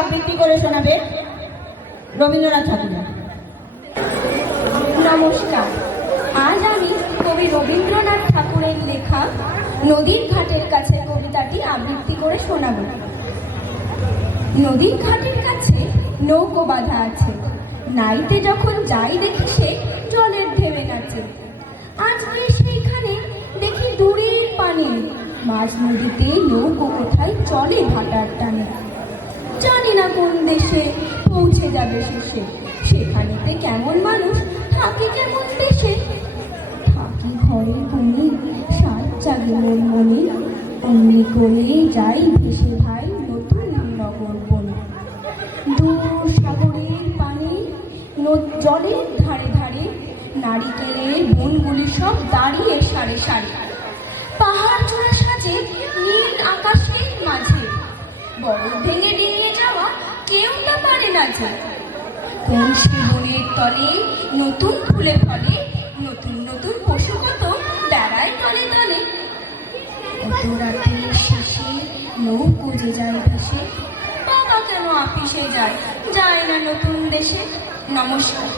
আবৃত্তি করে শোনাবে রবীন্দ্রনাথ ঠাকুর। নমস্কার, আজ আমি কবি রবীন্দ্রনাথ ঠাকুরের লেখা নদীর ঘাটের কাছে কবিতাটি আবৃত্তি করে শোনাব। নদীর ঘাটের কাছে নৌকো বাঁধা আছে, নাইতে যখন যাই দেখি সে জলের ঢেউে নাচে। আজ গিয়ে সেইখানে দেখি দূরের পানে, মাঝ নদীতে নৌকো কোথায় চলে ভাটার টানে। জানি না কোন দেশে পৌঁছে যাবে শেষে, সেখানেতে কেমন মানুষ থাকি কেমন দেশে। থাকি ঘরে কোণে সাত জাগে মন মনে, অমনি করে যাই ভেসে ভাই নতুন নগর বনে। দূর সাগরের পানে জলের ধারে ধারে নারিকেলের বনগুলি সব দাঁড়িয়ে সারে সারে। পাহাড় চূড়া সাজে নীল আকাশের মাঝে, বরফ ভেঙে ডিঙিয়ে যাওয়া কেউ তা পারে না যে। কোন সে বনের তলে নতুন ফুলে ফলে, নতুন নতুন পশু কত বেড়ায় তলে তলে। কত রাতের শেষে নৌকো যে যায় ভেসে, বাবা কেন আপিসে যায়, যায় না নতুন দেশে। নমস্কার।